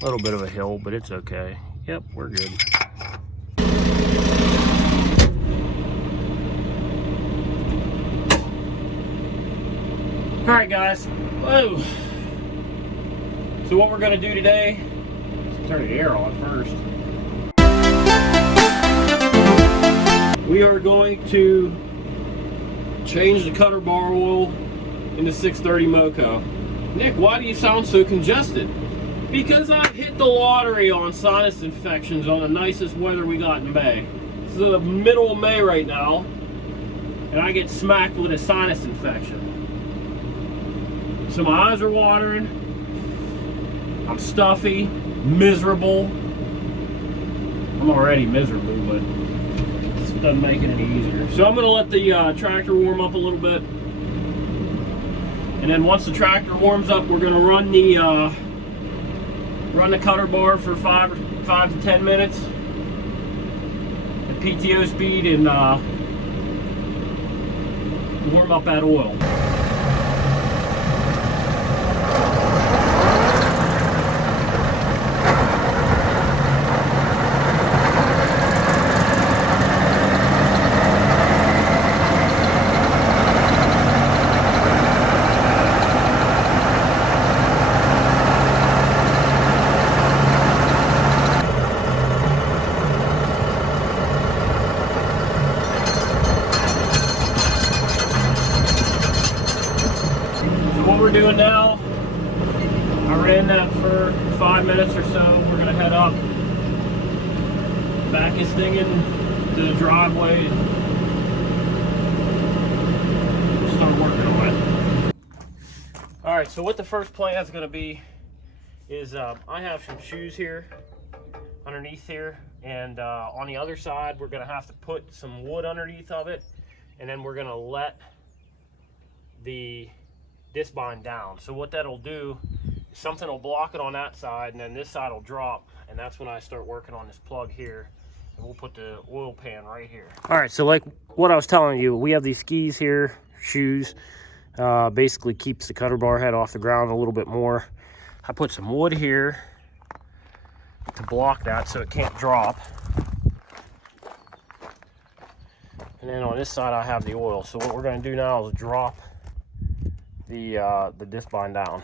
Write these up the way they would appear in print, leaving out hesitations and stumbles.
A little bit of a hill, but it's okay. Yep, we're good. All right, guys. Whoa. So what we're gonna do today, let's turn the air on first. We are going to change the cutter bar oil into 630 Moco. Nick, why do you sound so congested? Because I've hit the lottery on sinus infections on the nicest weather we got in May. This is the middle of May right now, and I get smacked with a sinus infection. So my eyes are watering, I'm stuffy, miserable. I'm already miserable, but this doesn't make it any easier. So I'm gonna let the tractor warm up a little bit. And then once the tractor warms up, we're gonna run the cutter bar for 5 to 10 minutes at PTO speed and warm up that oil. Doing now, I ran that for 5 minutes or so. We're gonna head up, back this thing into the driveway and start working on it. All right, so what the first plan is gonna be is I have some shoes here underneath here, and on the other side we're gonna have to put some wood underneath of it, and then we're gonna let the disc bind down. So what that'll do is something will block it on that side, and then this side will drop, and that's when I start working on this plug here, and we'll put the oil pan right here. All right, so like what I was telling you, we have these skis here, shoes, basically keeps the cutter bar head off the ground a little bit more. I put some wood here to block that so it can't drop, and then on this side I have the oil. So what we're going to do now is drop the disc bind down.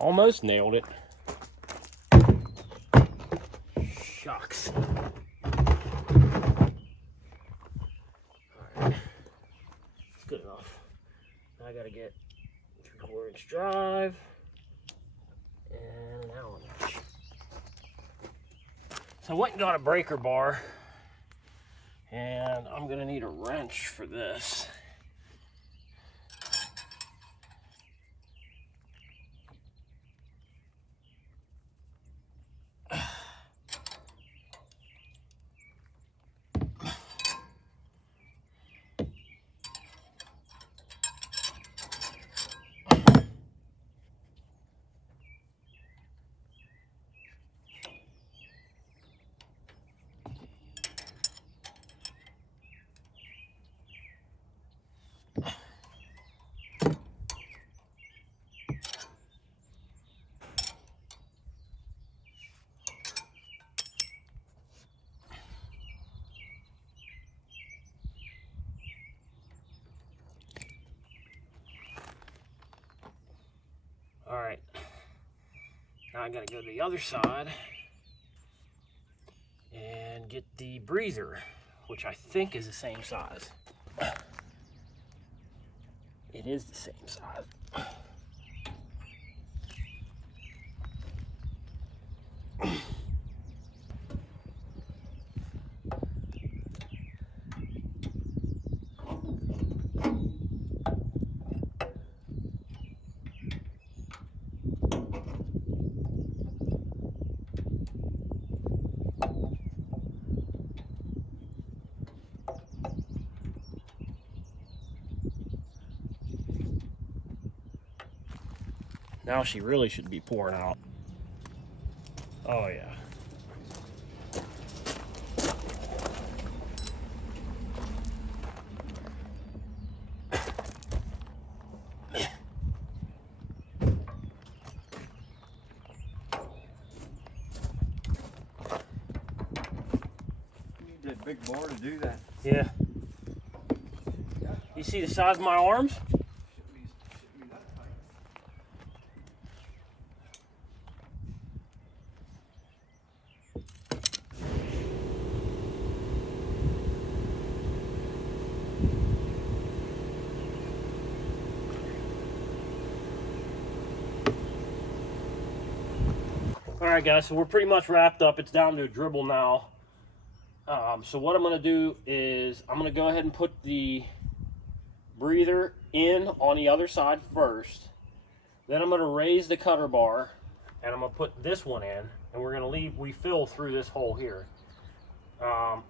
Almost nailed it. Shucks. Alright. It's good enough. Now I gotta get 3/4 inch drive and an Allen wrench. So I went and got a breaker bar, and I'm gonna need a wrench for this. All right, now I gotta go to the other side and get the breather, which I think is the same size. It is the same size. Now she really should be pouring out. Oh yeah. that big bore to do that. Yeah. You see the size of my arms? Alright guys, so we're pretty much wrapped up. It's down to a dribble now. So what I'm going to do is I'm going to go ahead and put the breather in on the other side first. Then I'm going to raise the cutter bar and I'm going to put this one in, and we're going to refill through this hole here.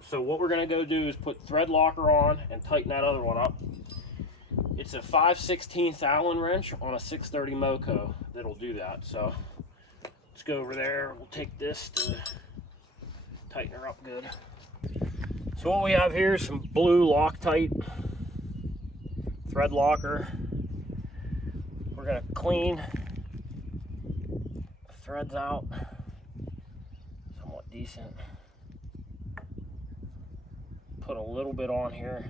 So what we're going to go do is put thread locker on and tighten that other one up. It's a 5/16 Allen wrench on a 630 Moco that'll do that. So let's go over there. We'll take this to tighten her up good. So what we have here is some blue Loctite thread locker. We're going to clean the threads out somewhat decent. Put a little bit on here.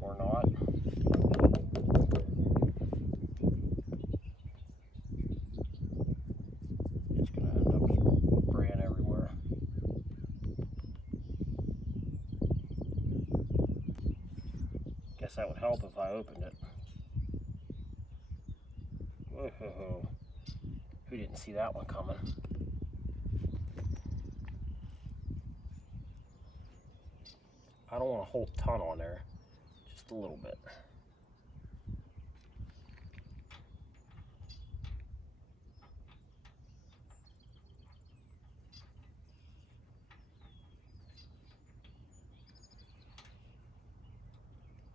Or not. It's going to end up spraying everywhere. Guess that would help if I opened it. Whoa. Who didn't see that one coming? I don't want a whole ton on there, just a little bit.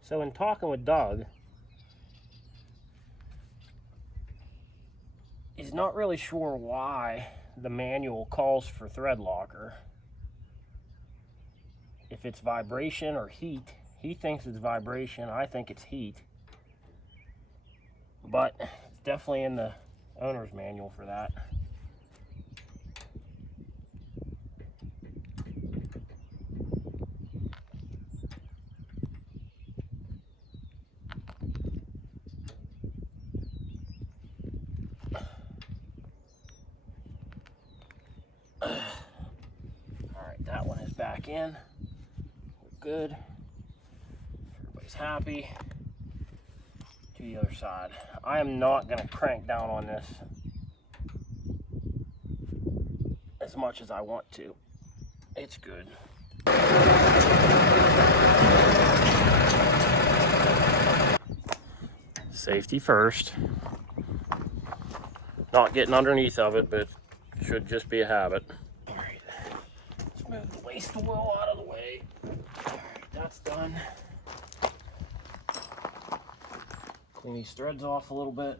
So in talking with Doug, he's not really sure why the manual calls for thread locker. If it's vibration or heat. He thinks it's vibration, I think it's heat. But it's definitely in the owner's manual for that. Alright, that one is back in. Good. Everybody's happy. To the other side. I am not going to crank down on this as much as I want to. It's good. Safety first. Not getting underneath of it, but it should just be a habit. Alright, let's move the waste oil out of the way. Alright, that's done. Clean these threads off a little bit.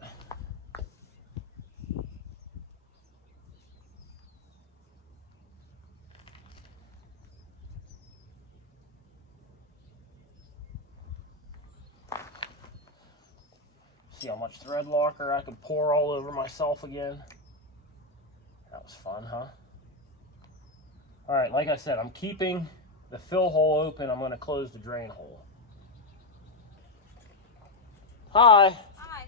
See how much thread locker I could pour all over myself again. That was fun, huh? Alright, like I said, I'm keeping the fill hole open. I'm going to close the drain hole. Hi. Hi.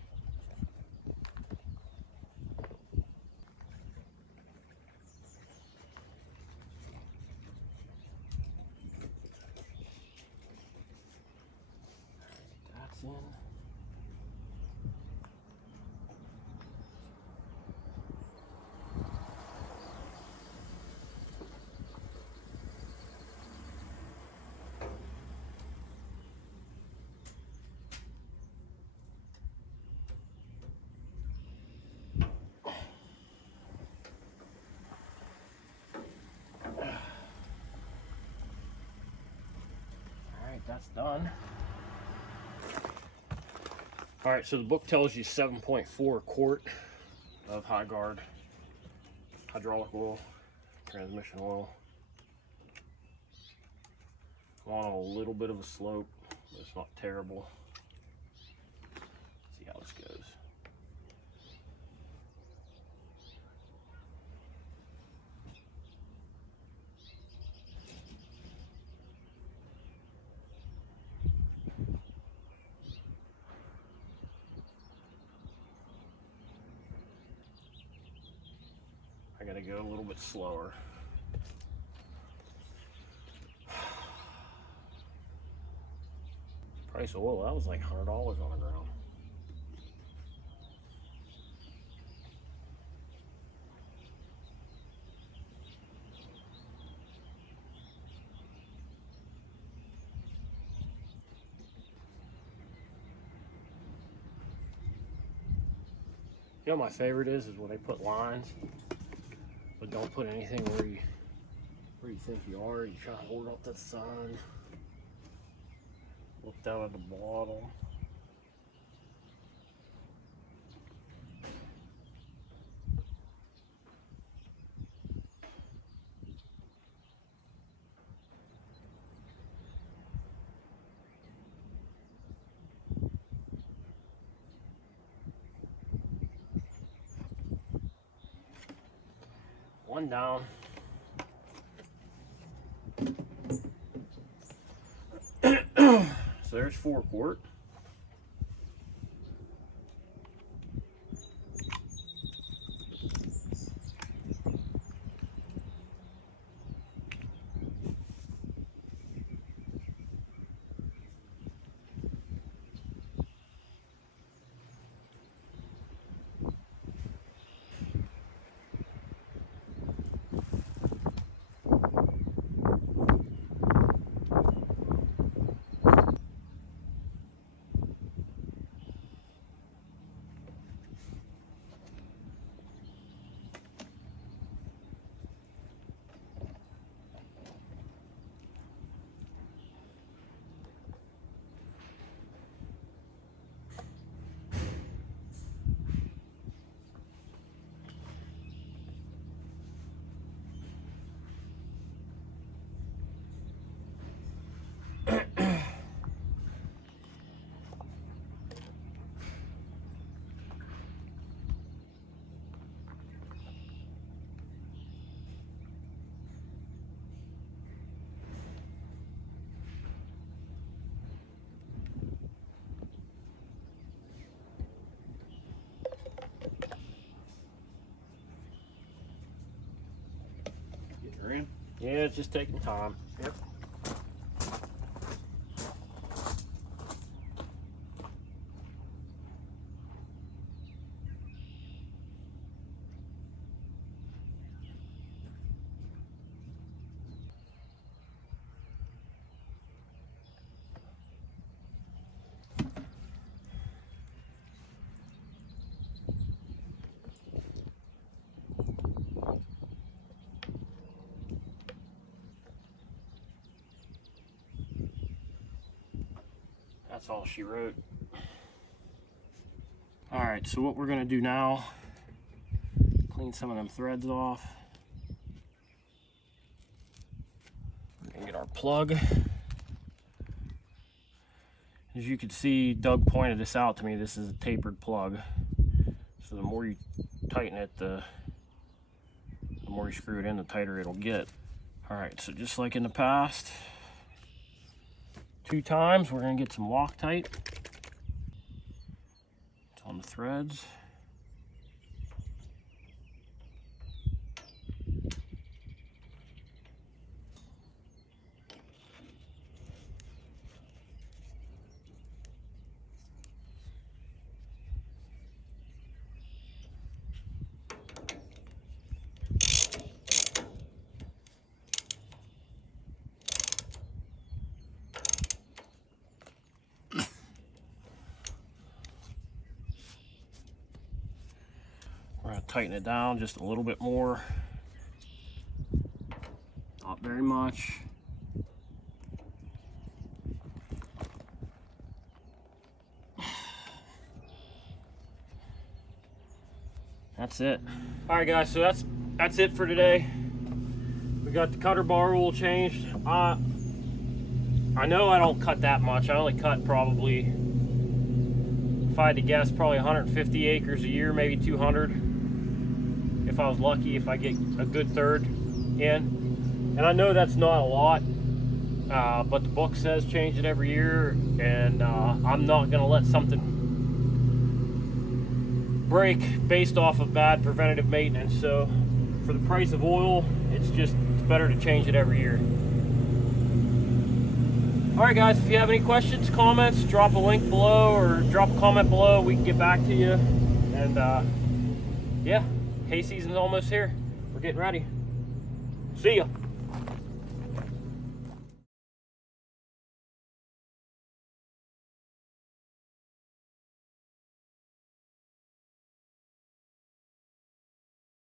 That's in. That's done. All right, so the book tells you 7.4 quart of high guard hydraulic oil, transmission oil. On a little bit of a slope, but it's not terrible. See how this goes. to go a little bit slower. Price of oil, that was like $100 on the ground. You know, my favorite is when they put lines, but don't put anything where you think you are. You try to hold up the sun. Look down at the bottom. One down. So there's 4 quart. Yeah, it's just taking time. Yep. That's all she wrote. All right, so what we're gonna do now, clean some of them threads off. We're gonna get our plug. As you can see, Doug pointed this out to me. This is a tapered plug. So the more you tighten it, the more you screw it in, the tighter it'll get. All right, so just like in the past, 2 times, we're gonna get some Loctite. It's on the threads. Tighten it down just a little bit more. Not very much. That's it. All right, guys, so that's it for today. We got the cutter bar oil changed. I know I don't cut that much. I only cut probably, if I had to guess, probably 150 acres a year, maybe 200. If I was lucky, if I get a good third in. And I know that's not a lot, but the book says change it every year, and I'm not gonna let something break based off of bad preventative maintenance. So for the price of oil, it's better to change it every year. All right, guys, if you have any questions, comments, drop a link below or drop a comment below. We can get back to you. And yeah, hay season's almost here. We're getting ready. See ya.